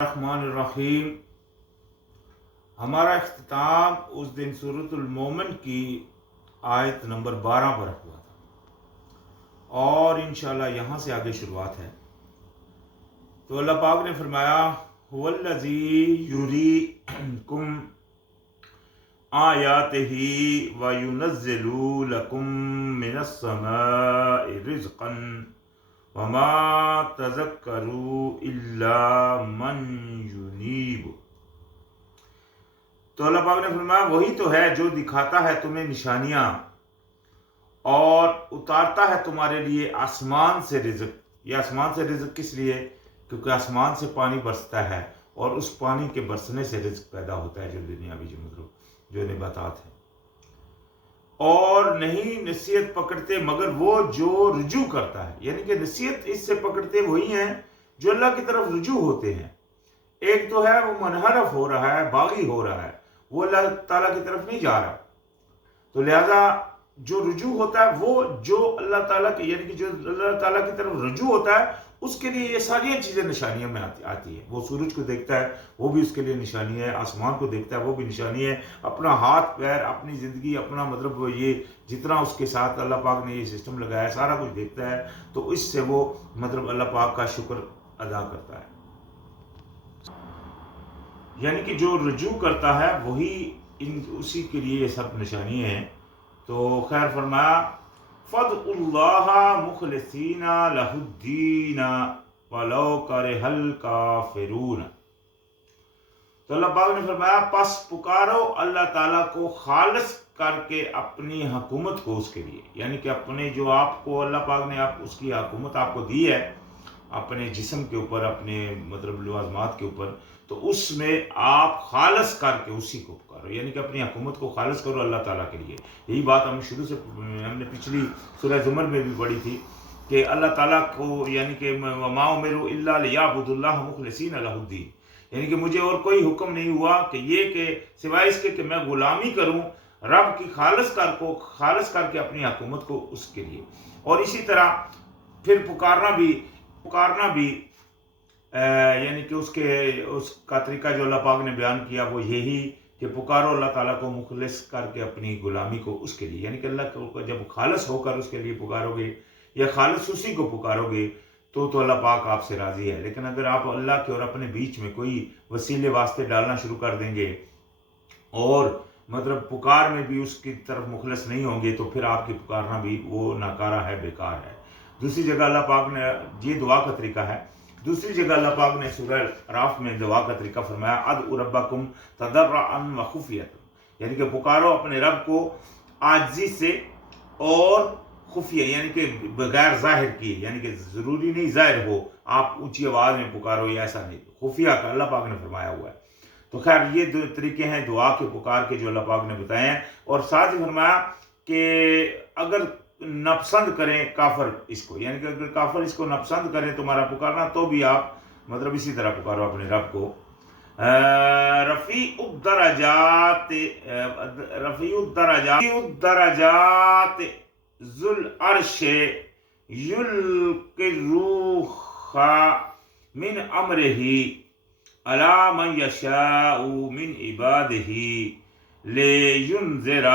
الرحمن الرحیم۔ ہمارا اختتام اس دن سورۃ المومن کی آیت نمبر 12 پر ہوا تھا اور انشاءاللہ یہاں سے آگے شروعات ہے۔ تو اللہ پاک نے فرمایا هو الذی یریکم آیاتہ وینزل لکم من السماء رزقا وما تذکروا الا من ینیب۔ تو اللہ پاک نے فرمایا وہی تو ہے جو دکھاتا ہے تمہیں نشانیاں اور اتارتا ہے تمہارے لیے آسمان سے رزق۔ یہ آسمان سے رزق کس لیے؟ کیونکہ آسمان سے پانی برستا ہے اور اس پانی کے برسنے سے رزق پیدا ہوتا ہے، جو دنیاوی جو نباتات ہیں۔ اور نہیں نصیحت پکڑتے مگر وہ جو رجوع کرتا ہے، یعنی کہ نصیحت اس سے پکڑتے وہی ہیں جو اللہ کی طرف رجوع ہوتے ہیں۔ ایک تو ہے وہ منحرف ہو رہا ہے، باغی ہو رہا ہے، وہ اللہ تعالیٰ کی طرف نہیں جا رہا۔ تو لہذا جو رجوع ہوتا ہے وہ جو اللہ تعالیٰ کی، یعنی کہ جو اللہ تعالیٰ کی طرف رجوع ہوتا ہے اس کے لیے یہ ساری چیزیں نشانیوں میں آتی ہے۔ وہ سورج کو دیکھتا ہے وہ بھی اس کے لیے نشانی ہے، آسمان کو دیکھتا ہے وہ بھی نشانی ہے، اپنا ہاتھ پیر، اپنی زندگی، اپنا مطلب یہ جتنا اس کے ساتھ اللہ پاک نے یہ سسٹم لگایا ہے سارا کچھ دیکھتا ہے، تو اس سے وہ مطلب اللہ پاک کا شکر ادا کرتا ہے۔ یعنی کہ جو رجوع کرتا ہے وہی اسی کے لیے یہ سب نشانی ہیں۔ تو خیر فرمایا فَادْعُوا اللَّهَ مُخْلِصِينَ لَهُ الدِّينَ وَلَوْ كَرِهَ الْكَافِرُونَ۔ تو اللہ پاک نے فرمایا پس پکارو اللہ تعالیٰ کو خالص کر کے اپنی حکومت کو اس کے لیے، یعنی کہ اپنے جو آپ کو اللہ پاک نے اس کی حکومت آپ کو دی ہے اپنے جسم کے اوپر، اپنے مطلب لوازمات کے اوپر، تو اس میں آپ خالص کر کے اسی کو پکارو، یعنی کہ اپنی حکومت کو خالص کرو اللہ تعالیٰ کے لیے۔ یہی بات ہم شروع سے ہم نے پچھلی سورہ زمر میں بھی پڑھی تھی کہ اللہ تعالیٰ کو، یعنی کہ وما امروا الا لیعبدوا اللہ مخلصین لہ الدین، یعنی کہ مجھے اور کوئی حکم نہیں ہوا کہ یہ کہ سوائے اس کے کہ میں غلامی کروں رب کی خالص کر کے اپنی حکومت کو اس کے لیے۔ اور اسی طرح پھر پکارنا بھی یعنی کہ اس کا طریقہ جو اللہ پاک نے بیان کیا وہ یہی کہ پکارو اللہ تعالیٰ کو مخلص کر کے اپنی غلامی کو اس کے لیے، یعنی کہ اللہ کو جب خالص ہو کر اس کے لیے پکارو گے یا خالص اسی کو پکارو گے تو اللہ پاک آپ سے راضی ہے۔ لیکن اگر آپ اللہ کے اور اپنے بیچ میں کوئی وسیلے واسطے ڈالنا شروع کر دیں گے اور مطلب پکار میں بھی اس کی طرف مخلص نہیں ہوں گے تو پھر آپ کی پکارنا بھی وہ ناکارہ ہے، بیکار ہے۔ دوسری جگہ اللہ پاک نے یہ دعا کا طریقہ ہے، دوسری جگہ اللہ پاک نے سورہ اعراف میں دعا کا طریقہ فرمایا ادعوا ربکم تضرعا وخفیۃ، یعنی کہ پکارو اپنے رب کو عاجزی سے اور خفیہ، یعنی کہ بغیر ظاہر کیے، یعنی کہ ضروری نہیں ظاہر ہو، آپ اونچی آواز میں پکارو، یہ ایسا نہیں، خفیہ کا اللہ پاک نے فرمایا ہوا ہے۔ تو خیر یہ دو طریقے ہیں دعا کے پکار کے جو اللہ پاک نے بتائے ہیں، اور ساتھ ہی فرمایا کہ اگر ناپسند کریں کافر اس کو، یعنی کہ اگر کافر اس کو ناپسند کریں تمہارا پکارنا تو بھی آپ مطلب اسی طرح پکارو اپنے رب کو۔ رفیع الدرجات ذو العرش یلقی الروح من امرہ علی من یشاء من عبادہ لینذر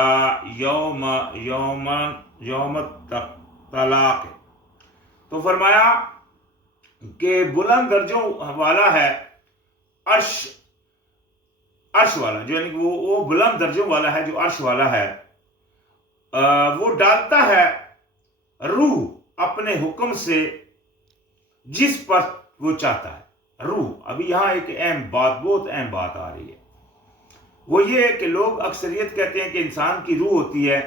یوم الطلاق۔ تو فرمایا کہ بلند درجوں والا ہے عرش والا، جو یعنی کہ وہ بلند درجوں والا ہے جو عرش والا ہے، وہ ڈالتا ہے روح اپنے حکم سے جس پر وہ چاہتا ہے۔ روح، ابھی یہاں ایک بہت اہم بات آ رہی ہے، وہ یہ ہے کہ لوگ اکثریت کہتے ہیں کہ انسان کی روح ہوتی ہے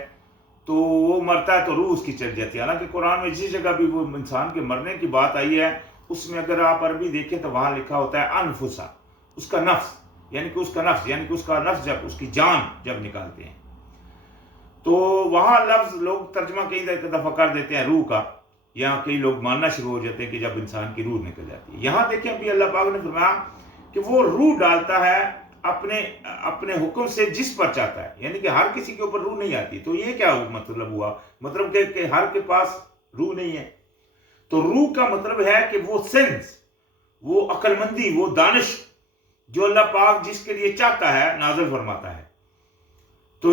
تو وہ مرتا ہے تو روح اس کی چل جاتی ہے، حالانکہ قرآن میں جس جگہ بھی وہ انسان کے مرنے کی بات آئی ہے اس میں اگر آپ عربی دیکھیں تو وہاں لکھا ہوتا ہے انفسا، اس کا نفس، یعنی کہ اس کا نفس جب اس کی جان جب نکالتے ہیں، تو وہاں لفظ لوگ ترجمہ کئی دفعہ کر دیتے ہیں روح کا، یہاں کئی لوگ ماننا شروع ہو جاتے ہیں کہ جب انسان کی روح نکل جاتی ہے۔ یہاں دیکھیں ابھی اللہ پاک نے فرمایا کہ وہ روح ڈالتا ہے اپنے حکم سے جس پر چاہتا ہے، یعنی کہ ہر کسی کے اوپر روح نہیں آتی۔ تو یہ کیا مطلب ہوا؟ مطلب کہ ہر کے پاس روح نہیں ہے۔ تو روح کا مطلب ہے کہ وہ سینس، وہ عقل مندی، وہ دانش جو اللہ پاک جس کے لیے چاہتا ہے نازل فرماتا ہے. تو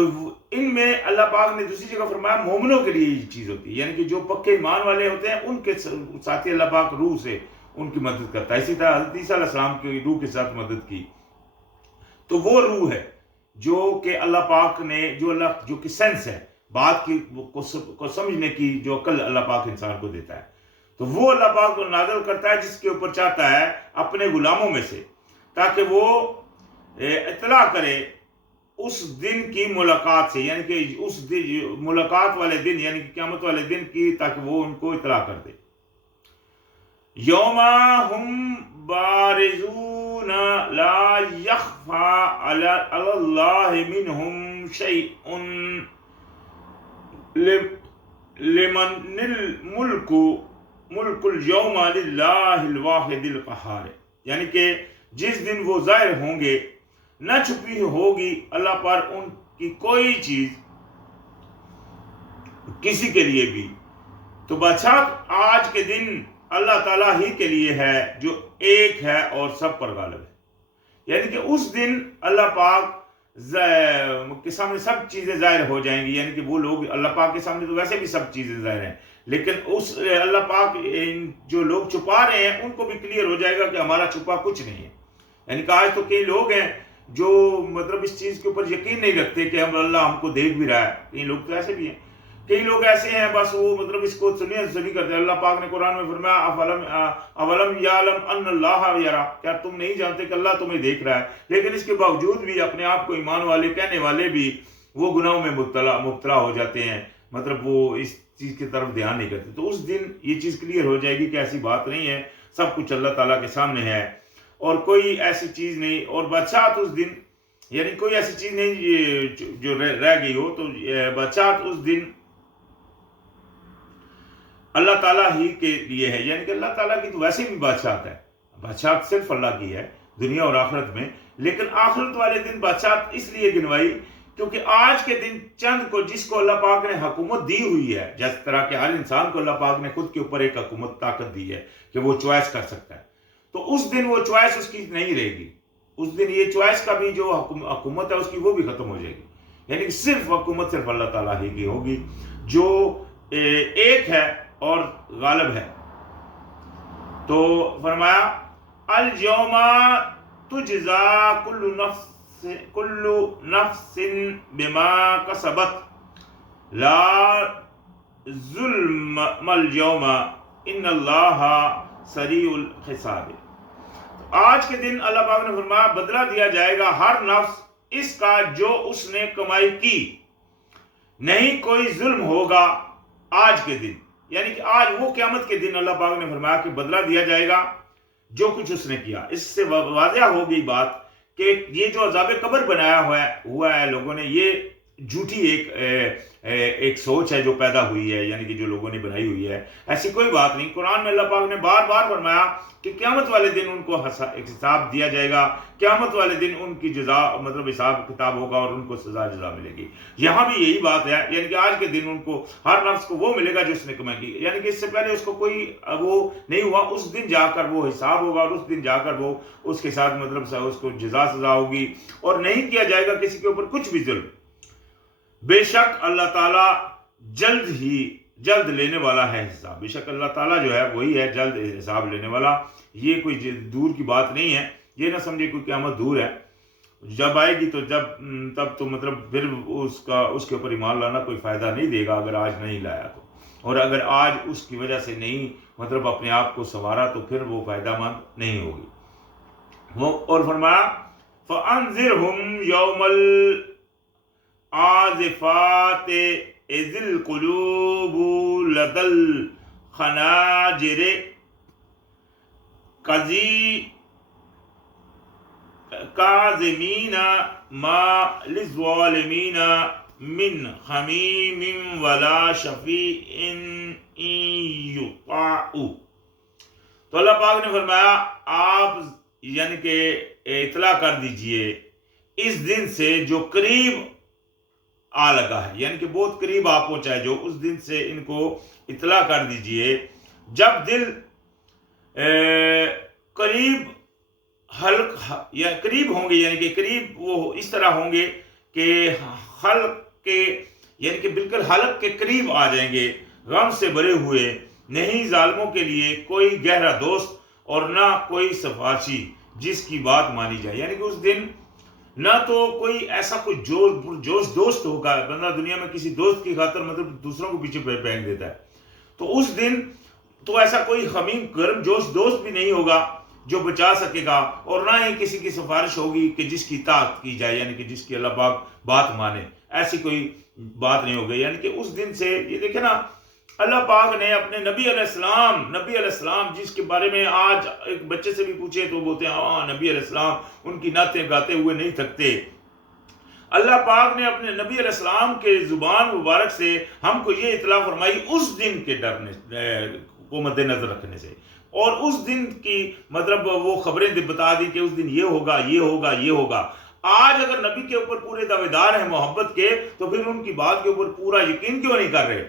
ان میں اللہ پاک نے دوسری جگہ فرمایا مومنوں کے لیے یہ چیز ہوتی ہے، یعنی کہ جو پکے ایمان والے ہوتے ہیں ان کے ساتھ اللہ پاک روح سے ان کی مدد کرتا ہے. اسی طرح حضرت عیسیٰ علیہ السلام کی روح کے ساتھ مدد کی. تو وہ روح ہے جو کہ اللہ پاک نے جو کہ سینس ہے بات کی کو سمجھنے کی جو عقل اللہ پاک انسان کو دیتا ہے، تو وہ اللہ پاک کو نازل کرتا ہے جس کے اوپر چاہتا ہے اپنے غلاموں میں سے، تاکہ وہ اطلاع کرے اس دن کی ملاقات سے، یعنی کہ اس ملاقات والے دن یعنی کہ قیامت والے دن کی، تاکہ وہ ان کو اطلاع کر دے. یوم ہم بارزون لا یخفی علی اللہ منہم شیء لمن الملک ملک اليوم للہ الواحد القہار، یعنی کہ جس دن وہ ظاہر ہوں گے نہ چھپی ہوگی اللہ پر ان کی کوئی چیز کسی کے لیے بھی. تو بادشاہ آج کے دن اللہ تعالیٰ ہی کے لیے ہے جو ایک ہے اور سب پر غالب ہے. یعنی کہ اس دن اللہ پاک کے سامنے سب چیزیں ظاہر ہو جائیں گی، یعنی کہ وہ لوگ اللہ پاک کے سامنے تو ویسے بھی سب چیزیں ظاہر ہیں، لیکن اس اللہ پاک جو لوگ چھپا رہے ہیں ان کو بھی کلیئر ہو جائے گا کہ ہمارا چھپا کچھ نہیں ہے. یعنی کہ آج تو کئی لوگ ہیں جو مطلب اس چیز کے اوپر یقین نہیں رکھتے کہ اللہ ہم کو دیکھ بھی رہا ہے. کئی لوگ تو ایسے بھی ہیں، کئی لوگ ایسے ہیں بس وہ مطلب اس کو سنی کرتے ہیں. اللہ پاک نے قرآن میں فرمایا اولم یعلم ان اللہ یرا، کیا تم نہیں جانتے کہ اللہ تمہیں دیکھ رہا ہے؟ لیکن اس کے باوجود بھی اپنے آپ کو ایمان والے کہنے والے بھی وہ گناہوں میں مبتلا ہو جاتے ہیں، مطلب وہ اس چیز کی طرف دھیان نہیں کرتے. تو اس دن یہ چیز کلیئر ہو جائے گی کہ ایسی بات نہیں ہے، سب کچھ اللہ تعالیٰ کے سامنے ہے اور کوئی ایسی چیز نہیں. اور بادشاہت اس دن یعنی کوئی ایسی چیز نہیں جو رہ گئی ہو. تو بادشاہت اس دن اللہ تعالیٰ ہی کے لیے ہے، یعنی کہ اللہ تعالیٰ کی تو ویسے بھی بادشاہت ہے، بادشاہت صرف اللہ کی ہے دنیا اور آخرت میں. لیکن آخرت والے دن بادشاہت اس لیے گنوائی کیونکہ آج کے دن چند کو جس کو اللہ پاک نے حکومت دی ہوئی ہے، جس طرح کہ ہر انسان کو اللہ پاک نے خود کے اوپر ایک حکومت طاقت دی ہے کہ وہ چوائس کر سکتا ہے، تو اس دن وہ چوائس اس کی نہیں رہے گی. اس دن یہ چوائس کا بھی جو حکومت ہے اس کی وہ بھی ختم ہو جائے گی. یعنی کہ صرف حکومت صرف اللہ تعالیٰ ہی کی ہوگی جو ایک ہے اور غالب ہے. تو فرمایا اليوم تجزا کل نفس بما کسبت لا ظلم اليوم ان اللہ سریع الحساب. آج کے دن اللہ پاک نے فرمایا بدلہ دیا جائے گا ہر نفس اس کا جو اس نے کمائی کی، نہیں کوئی ظلم ہوگا آج کے دن. یعنی کہ آج وہ قیامت کے دن اللہ پاک نے فرمایا کہ بدلہ دیا جائے گا جو کچھ اس نے کیا. اس سے واضح ہو گئی بات کہ یہ جو عذاب قبر بنایا ہوا ہے لوگوں نے، یہ جھوٹی ایک سوچ ہے جو پیدا ہوئی ہے، یعنی کہ جو لوگوں نے بنائی ہوئی ہے. ایسی کوئی بات نہیں. قرآن میں اللہ پاک نے بار بار فرمایا کہ قیامت والے دن ان کو حساب دیا جائے گا، قیامت والے دن ان کی جزا مطلب حساب کتاب ہوگا اور ان کو سزا جزا ملے گی. یہاں بھی یہی بات ہے، یعنی کہ آج کے دن ان کو ہر نفس کو وہ ملے گا جو اس نے کمائی کی. یعنی کہ اس سے پہلے اس کو کوئی وہ نہیں ہوا، اس دن جا کر وہ حساب ہوگا اور اس دن جا کر وہ اس کے ساتھ مطلب اس کو جزا سزا ہوگی اور نہیں کیا جائے گا کسی کے اوپر کچھ بھی ظلم. بے شک اللہ تعالیٰ جلد لینے والا ہے حساب. بے شک اللہ تعالیٰ جو ہے وہی ہے جلد حساب لینے والا. یہ کوئی دور کی بات نہیں ہے، یہ نہ سمجھے کوئی قیامت دور ہے. جب آئے گی تو تب تو مطلب پھر اس کے اوپر ایمان لانا کوئی فائدہ نہیں دے گا اگر آج نہیں لایا تو. اور اگر آج اس کی وجہ سے نہیں مطلب اپنے آپ کو سنوارا تو پھر وہ فائدہ مند نہیں ہوگی. اور فرمایا فَأَنذِرْهُمْ يَوْمَ الآزفات اذ القلوب لدى الخناجر کاظمین ما للظالمین من حمیم ولا شفیع یطاع. تو اللہ پاک نے فرمایا آپ یعنی کہ اطلاع کر دیجئے اس دن سے جو قریب آ لگا ہے، یعنی کہ بہت قریب آ پہنچا ہے جو، اس دن سے ان کو اطلاع کر دیجئے جب دل قریب حلق یا قریب ہوں گے، یعنی کہ قریب وہ اس طرح ہوں گے کہ حلق کے یعنی کہ بالکل حلق کے قریب آ جائیں گے، غم سے بھرے ہوئے، نہیں ظالموں کے لیے کوئی گہرا دوست اور نہ کوئی سفارشی جس کی بات مانی جائے۔ یعنی کہ اس دن نہ تو کوئی ایسا کوئی جوش دوست ہوگا، بندہ دنیا میں کسی دوست کی خاطر مطلب دوسروں کو پیچھے پھینک دیتا ہے، تو اس دن تو ایسا کوئی حمیم گرم جوش دوست بھی نہیں ہوگا جو بچا سکے گا، اور نہ ہی کسی کی سفارش ہوگی کہ جس کی اطاعت کی جائے، یعنی کہ جس کی اللہ پاک بات مانے، ایسی کوئی بات نہیں ہوگی۔ یعنی کہ اس دن سے یہ دیکھیں نا، اللہ پاک نے اپنے نبی علیہ السلام جس کے بارے میں آج ایک بچے سے بھی پوچھے تو بولتے ہیں ہاں نبی علیہ السلام ان کی نعتیں گاتے ہوئے نہیں تھکتے۔ اللہ پاک نے اپنے نبی علیہ السلام کے زبان مبارک سے ہم کو یہ اطلاع فرمائی اس دن کے ڈرنے کو مد نظر رکھنے سے، اور اس دن کی مطلب وہ خبریں بتا دی کہ اس دن یہ ہوگا یہ ہوگا یہ ہوگا۔ آج اگر نبی کے اوپر پورے دعوے دار ہیں محبت کے، تو پھر ان کی بات کے اوپر پورا یقین کیوں نہیں کر رہے؟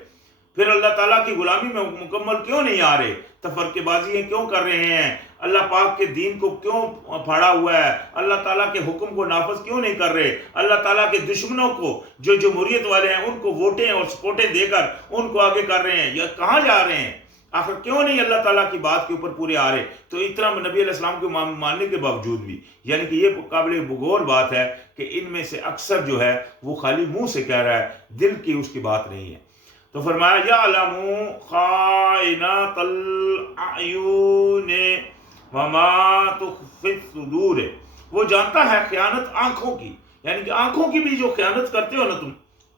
پھر اللہ تعالیٰ کی غلامی میں مکمل کیوں نہیں آ رہے؟ تفرقے بازیاں کیوں کر رہے ہیں؟ اللہ پاک کے دین کو کیوں پھاڑا ہوا ہے؟ اللہ تعالیٰ کے حکم کو نافذ کیوں نہیں کر رہے؟ اللہ تعالیٰ کے دشمنوں کو جو جمہوریت والے ہیں ان کو ووٹیں اور سپورٹیں دے کر ان کو آگے کر رہے ہیں، یا کہاں جا رہے ہیں؟ آخر کیوں نہیں اللہ تعالیٰ کی بات کے اوپر پورے آ رہے؟ تو اتنا نبی علیہ السلام کو ماننے کے باوجود بھی، یعنی کہ یہ قابل غور بات ہے کہ ان میں سے اکثر جو ہے وہ خالی منہ سے کہہ رہا ہے، دل کی اس کی بات نہیں ہے۔ تو فرمایا یعلم خائنۃ الاعین وما تخفی الصدور، وہ جانتا ہے خیانت آنکھوں کی، یعنی کہ آنکھوں کی بھی جو خیانت کرتے ہو نا تم،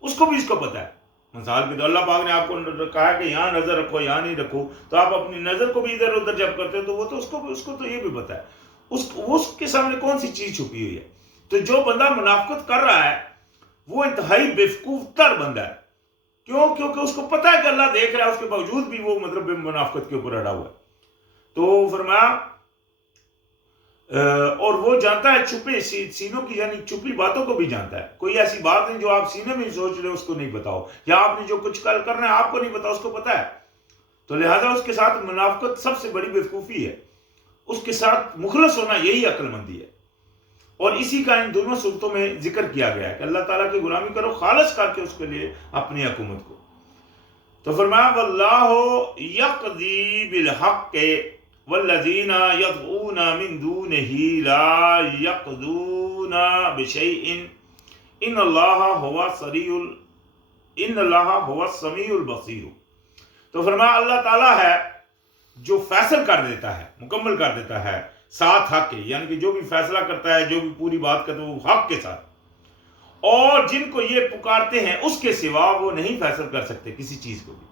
اس کو بھی اس کو پتہ ہے۔ مثال کے طور اللہ پاک نے آپ کو کہا کہ یہاں نظر رکھو یہاں نہیں رکھو، تو آپ اپنی نظر کو بھی ادھر ادھر جب کرتے ہو تو وہ تو اس کو تو یہ بھی پتہ ہے، اس کے سامنے کون سی چیز چھپی ہوئی ہے۔ تو جو بندہ منافقت کر رہا ہے وہ انتہائی بیوقوف تر بندہ ہے، کیوں؟ کیونکہ اس کو پتہ ہے کہ اللہ دیکھ رہا ہے، اس کے باوجود بھی وہ مطلب منافقت کے اوپر اڑا ہوا ہے۔ تو فرمایا اور وہ جانتا ہے چھپے سینوں کی، یعنی چھپی باتوں کو بھی جانتا ہے۔ کوئی ایسی بات نہیں جو آپ سینے میں سوچ رہے ہو اس کو نہیں بتاؤ، یا آپ نے جو کچھ کل کرنا ہے آپ کو نہیں پتا، اس کو پتا ہے۔ تو لہذا اس کے ساتھ منافقت سب سے بڑی بیوقوفی ہے، اس کے ساتھ مخلص ہونا یہی عقل مندی ہے، اور اسی کا ان دونوں صورتوں میں ذکر کیا گیا ہے کہ اللہ تعالیٰ کی غلامی کرو خالص کر کے اس کے لیے اپنی حکومت کو۔ تو فرمایا واللہ یقضی بالحق والذین یدعون من دونہ لا یقضون بشیء ان اللہ هو السمیع البصیر۔ تو فرمایا اللہ تعالیٰ ہے جو فیصل کر دیتا ہے، مکمل کر دیتا ہے ساتھ حق کے، یعنی کہ جو بھی فیصلہ کرتا ہے، جو بھی پوری بات کرتا ہے وہ حق کے ساتھ، اور جن کو یہ پکارتے ہیں اس کے سوا وہ نہیں فیصل کر سکتے کسی چیز کو بھی۔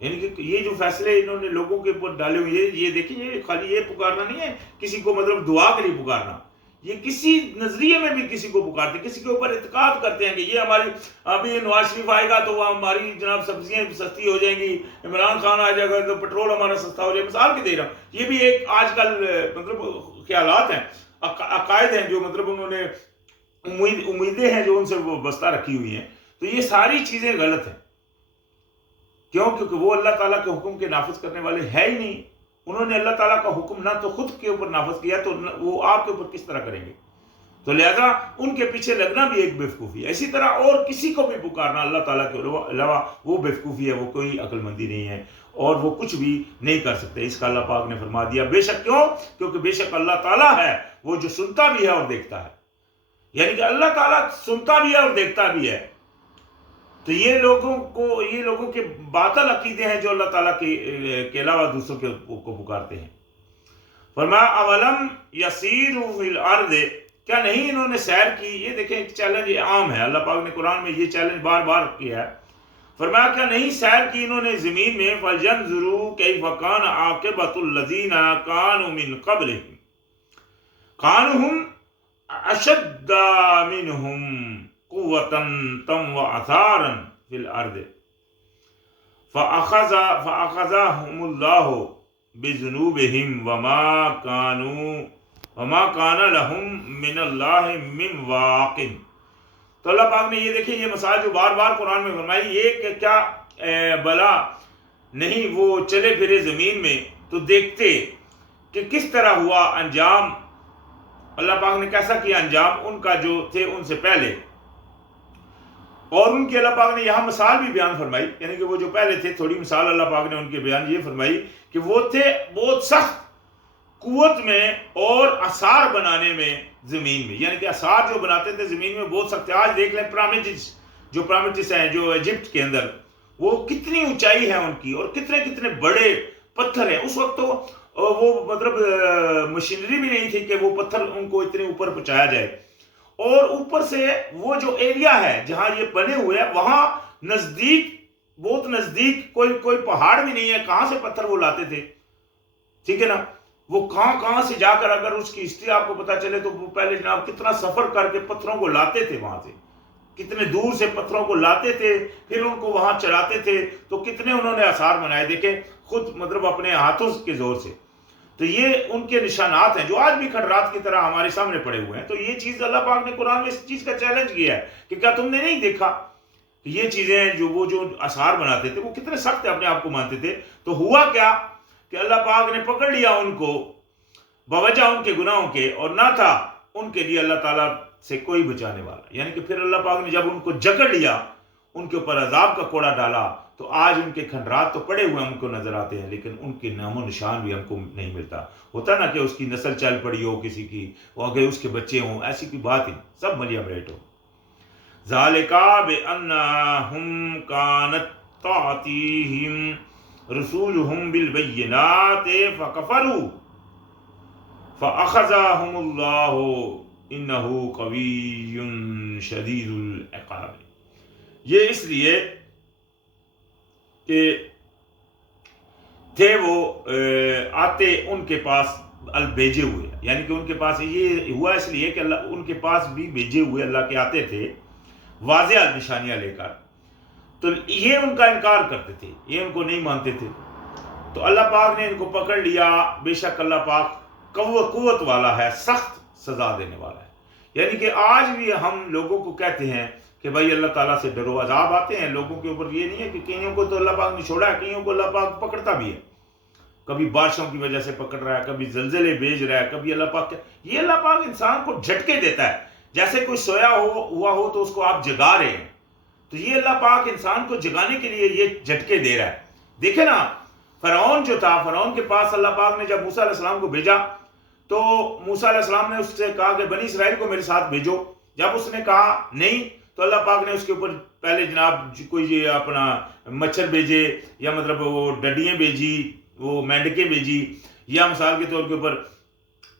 یعنی کہ یہ جو فیصلے انہوں نے لوگوں کے اوپر ڈالے ہوئے، یہ دیکھیں، یہ خالی یہ پکارنا نہیں ہے کسی کو مطلب دعا کے لیے پکارنا، یہ کسی نظریے میں بھی کسی کو پکارتے، کسی کے اوپر اعتقاد کرتے ہیں کہ یہ ہماری ابھی نواز شریف آئے گا تو وہ ہماری جناب سبزیاں سستی ہو جائیں گی، عمران خان آ جائے گا تو پیٹرول ہمارا سستا ہو جائے گا۔ مثال کے دے رہا ہوں، یہ بھی ایک آج کل مطلب خیالات ہیں، عقائد ہیں جو مطلب انہوں نے امیدیں ہیں جو ان سے وہ بستہ رکھی ہوئی ہیں۔ تو یہ ساری چیزیں غلط ہیں، کیوں؟ کیونکہ وہ اللہ تعالیٰ کے حکم کے نافذ کرنے والے ہے ہی نہیں۔ انہوں نے اللہ تعالیٰ کا حکم نہ تو خود کے اوپر نافذ کیا تو وہ آپ کے اوپر کس طرح کریں گے؟ تو لہذا ان کے پیچھے لگنا بھی ایک بیوقوفی ہے۔ اسی طرح اور کسی کو بھی پکارنا اللہ تعالیٰ کے علاوہ وہ بیوقوفی ہے، وہ کوئی عقل مندی نہیں ہے، اور وہ کچھ بھی نہیں کر سکتے۔ اس کا اللہ پاک نے فرما دیا بے شک، کیوں؟ کیونکہ بے شک اللہ تعالیٰ ہے وہ جو سنتا بھی ہے اور دیکھتا ہے، یعنی کہ اللہ تعالیٰ سنتا بھی ہے اور دیکھتا بھی ہے۔ تو یہ لوگوں کے باطل عقیدے ہیں جو اللہ تعالیٰ کے علاوہ دوسروں کو پکارتے ہیں۔ فرمایا اولم یسیروا فی الارض، کیا نہیں انہوں نے سیر کی؟ یہ دیکھیں ایک چیلنج یہ عام ہے، اللہ پاک نے قرآن میں یہ چیلنج بار بار کیا ہے۔ فرمایا کیا نہیں سیر کی انہوں نے زمین میں؟ فَلْيَنْظُرُوا كَيْفَ كَانَ عَاقِبَةُ الَّذِينَ كَانُوا مِنْ قَبْلِهِمْ كَانُوا هُمْ أَشَدَّ مِنْهُمْ قُوَّةً وَآثَارًا فِي الْأَرْضِ فَأَخَذَهُمُ اللَّهُ بِذُنُوبِهِمْ وَمَا كَانَ لَهُمْ مِنَ اللَّهِ مِنْ وَاقٍ۔ تو اللہ پاک نے یہ دیکھیں یہ مثال جو بار بار قرآن میں فرمائی، یہ کہ کیا بلا نہیں وہ چلے پھرے زمین میں تو دیکھتے کہ کس طرح ہوا انجام اللہ پاک نے کیسا کیا انجام ان کا جو تھے ان سے پہلے، اور ان کی اللہ پاک نے یہاں مثال بھی بیان فرمائی، یعنی کہ وہ جو پہلے تھے تھوڑی مثال اللہ پاک نے ان کے بیان یہ فرمائی کہ وہ تھے بہت سخت قوت میں اور آثار بنانے میں زمین میں، یعنی کہ آثار جو بناتے تھے زمین میں بہت سخت. آج دیکھ لیں پیرامڈز ہیں جو ایجپٹ کے اندر، وہ کتنی اونچائی ہے ان کی، اور کتنے کتنے بڑے پتھر ہیں. اس وقت تو وہ مطلب مشینری بھی نہیں تھی کہ وہ پتھر ان کو اتنے اوپر پہنچایا جائے. اور اوپر سے وہ جو ایریا ہے جہاں یہ بنے ہوئے ہیں وہاں نزدیک، بہت نزدیک کوئی پہاڑ بھی نہیں ہے. کہاں سے پتھر وہ لاتے تھے؟ ٹھیک ہے نا، وہ کہاں سے جا کر، اگر اس کی ہسٹری آپ کو پتا چلے تو وہ پہلے جناب کتنا سفر کر کے پتھروں کو لاتے تھے، وہاں سے کتنے دور سے پتھروں کو لاتے تھے، پھر ان کو وہاں چلاتے تھے. تو کتنے انہوں نے آثار بنائے دیکھیں خود، مطلب اپنے ہاتھوں کے زور سے. تو یہ ان کے نشانات ہیں جو آج بھی کھنڈرات کی طرح ہمارے سامنے پڑے ہوئے ہیں. تو یہ چیز اللہ پاک نے قرآن میں اس چیز کا چیلنج کیا ہے کہ کیا تم نے نہیں دیکھا کہ یہ چیزیں جو وہ جو آثار بناتے تھے وہ کتنے سخت اپنے آپ کو مانتے تھے. تو ہوا کیا کہ اللہ پاک نے پکڑ لیا ان کو بوجہ ان کے گناہوں کے، اور نہ تھا ان کے لیے اللہ تعالیٰ سے کوئی بچانے والا. یعنی کہ پھر اللہ پاک نے جب ان کو جکڑ لیا، ان کے اوپر عذاب کا کوڑا ڈالا، تو آج ان کے کھنڈرات تو پڑے ہوئے ہم کو نظر آتے ہیں، لیکن ان کے نام و نشان بھی ہم کو نہیں ملتا. ہوتا نا کہ اس کی نسل چل پڑی ہو کسی کی، وہ آگے اس کے بچے ہوں، ایسی کوئی بات ہی سب مریم ریٹ ہو. ذَلِكَ بِأَنَّهُمْ كَانَتْ تَأْتِيهِمْ رُسُولُهُمْ بِالْبَيِّنَاتِ فَكَفَرُوا فَأَخَذَهُمُ اللَّهُ إِنَّهُ قَوِيٌّ شَدِيدُ الْعِقَابِ. یہ اس لیے کہ تھے وہ آتے ان کے پاس بھیجے ہوئے، یعنی کہ ان کے پاس یہ ہوا اس لیے کہ اللہ ان کے پاس بھی بھیجے ہوئے اللہ کے آتے تھے واضح نشانیاں لے کر. تو یہ ان کا انکار کرتے تھے، یہ ان کو نہیں مانتے تھے. تو اللہ پاک نے ان کو پکڑ لیا. بے شک اللہ پاک قوت والا ہے، سخت سزا دینے والا ہے. یعنی کہ آج بھی ہم لوگوں کو کہتے ہیں کہ بھائی اللہ تعالیٰ سے ڈرو. عذاب آتے ہیں لوگوں کے اوپر، یہ نہیں ہے کہ کئیوں کو تو اللہ پاک نے چھوڑا ہے، کئیوں کو اللہ پاک پکڑتا بھی ہے. کبھی بارشوں کی وجہ سے پکڑ رہا ہے، کبھی زلزلے بھیج رہا ہے، کبھی اللہ پاک یہ اللہ پاک انسان کو جھٹکے دیتا ہے. جیسے کوئی سویا ہوا ہو تو اس کو آپ جگا رہے ہیں، تو یہ اللہ پاک انسان کو جگانے کے لیے یہ جھٹکے دے رہا ہے. دیکھیں نا فرعون جو تھا، فرعون کے پاس اللہ پاک نے جب موسیٰ علیہ السلام کو بھیجا تو موسیٰ علیہ السلام نے اس سے کہا کہ بنی اسرائیل کو میرے ساتھ بھیجو. جب اس نے کہا نہیں تو اللہ پاک نے اس کے اوپر پہلے جناب کوئی اپنا مچھر بھیجے، یا مطلب وہ ڈڈیاں بھیجی، وہ مینڈکیں بھیجی، یا مثال کے طور کے اوپر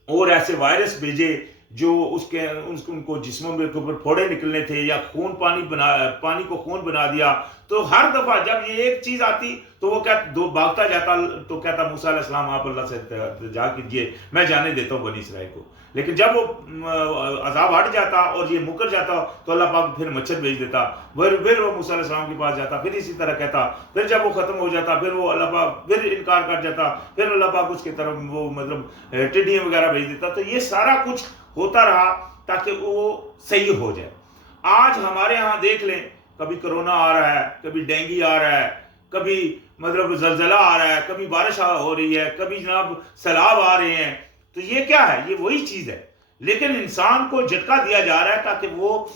اور ایسے وائرس بھیجے جو ان کو جسموں میں کے اوپر پھوڑے نکلنے تھے، یا پانی کو خون بنا دیا. تو ہر دفعہ جب یہ ایک چیز آتی تو وہ بھاگتا جاتا، تو کہتا موسیٰ علیہ السلام آپ اللہ سے جا کیجئے، میں جانے دیتا ہوں بنی اسرائیل کو. لیکن جب وہ عذاب ہٹ جاتا اور یہ مکر جاتا تو اللہ پاک پھر مچھر بھیج دیتا، پھر وہ موسیٰ علیہ السلام کے پاس جاتا، پھر اسی طرح کہتا. پھر جب وہ ختم ہو جاتا پھر وہ اللہ پاک پھر انکار کر جاتا، پھر اللہ پاک اس کی طرف وہ مطلب ٹڈیاں وغیرہ بھیج دیتا. تو یہ سارا کچھ ہوتا رہا تاکہ وہ صحیح ہو جائے. آج ہمارے ہاں دیکھ لیں، کبھی کرونا آ رہا ہے، کبھی ڈینگی آ رہا ہے، کبھی مطلب زلزلہ آ رہا ہے، کبھی بارش ہو رہی ہے، کبھی جناب سیلاب آ رہے ہیں. تو یہ کیا ہے؟ یہ وہی چیز ہے، لیکن انسان کو جھٹکا دیا جا رہا ہے تاکہ وہ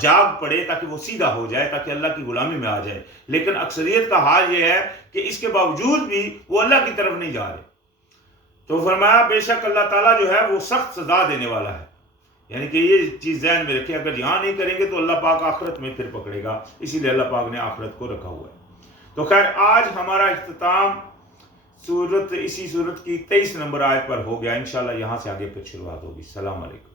جاگ پڑے، تاکہ وہ سیدھا ہو جائے، تاکہ اللہ کی غلامی میں آ جائے. لیکن اکثریت کا حال یہ ہے کہ اس کے باوجود بھی وہ اللہ کی طرف نہیں جا رہے. تو فرمایا بے شک اللہ تعالیٰ جو ہے وہ سخت سزا دینے والا ہے. یعنی کہ یہ چیز ذہن میں رکھیں، اگر یہاں نہیں کریں گے تو اللہ پاک آخرت میں پھر پکڑے گا. اسی لیے اللہ پاک نے آخرت کو رکھا ہوا ہے. تو خیر آج ہمارا اختتام اسی صورت کی 23 نمبر آیت پر ہو گیا. انشاءاللہ یہاں سے آگے پھر شروعات ہوگی. السلام علیکم.